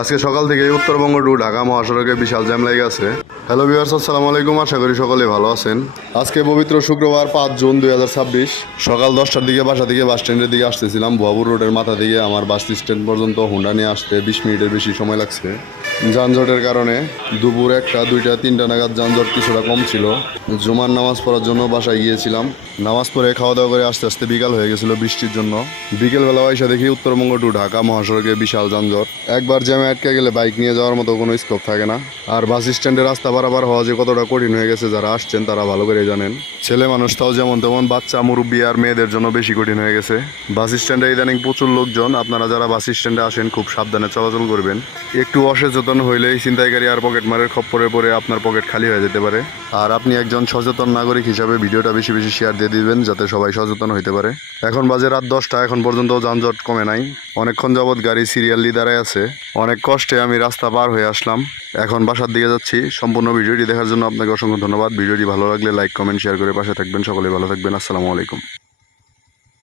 আজকে সকাল থেকে উত্তরবঙ্গ টু ঢাকা মহাসড়কে বিশাল জ্যাম লেগে আছে। হ্যালো ভিউয়ার্স, আসসালামু আলাইকুম। আশা করি সকলে ভালো আছেন। আজকে পবিত্র শুক্রবার 5 জুন 2026 সকাল 10টার দিকে বাসা থেকে বাস স্ট্যান্ডের দিকে আসতেছিলাম। ভুয়াপুর রোডের মাথা দিয়ে আমার বাস স্ট্যান্ড পর্যন্ত হোন্ডা নিয়ে আসতে 20 মিনিটের বেশি সময় লাগছে। যানজটের কারণে দুপুর 1টা 2টা 3টা নাগাদ যানজট কিছুটা কম ছিল। জুমার নামাজ পড়ার জন্য বাসায় গিয়েছিলাম। নামাজ পড়ে খাওয়া দাওয়া করে আস্তে আস্তে বিকাল হয়ে গেছিল বৃষ্টির জন্য। বিকেলবেলা এসে দেখি উত্তরবঙ্গ টু ঢাকা মহাসড়কে বিশাল যানজট। একবার জ্যামে আটকে গেলে বাইক নিয়ে যাওয়ার মতো কোনো স্কোপ থাকে না। আর বাস স্ট্যান্ডে রাস্তা পারাপার হওয়া যে কতটা কঠিন হয়ে গেছে যারা আসছেন তারা ভালো করে জানেন। ছেলে মানুষ তাও যেমন তেমন, বাচ্চা মুরব্বী আর মেয়েদের জন্য বেশি কঠিন হয়ে গেছে। বাস স্ট্যান্ডে ইদানিং প্রচুর লোকজন। আপনারা যারা বাস স্ট্যান্ডে আসেন খুব সাবধানে চলাচল করবেন। একটু অসচেতন হইলেই ছিনতাইকারী আর পকেটমারের খপ্পরে পড়ে আপনার পকেট খালি হয়ে যেতে পারে। আর আপনি একজন সচেতন নাগরিক হিসাবে ভিডিওটা বেশি বেশি শেয়ার দিয়ে দিবেন যাতে সবাই সচেতন হইতে পারে। এখন বাজে রাত 10টা, এখন পর্যন্ত যানজট কমে নাই। অনেকক্ষণ যাবৎ গাড়ি সিরিয়ালি দাঁড়ায় আছে। অনেক কষ্টে আমি রাস্তা পার হয়ে আসলাম। এখন বাসার দিকে যাচ্ছি। সম্পূর্ণ ভিডিওটি দেখার জন্য আপনাকে অসংখ্য ধন্যবাদ। ভিডিওটি ভালো লাগলে লাইক, কমেন্ট, শেয়ার করে পাশে থাকবেন। সকলে ভালো থাকবেন। আসসালামু আলাইকুম।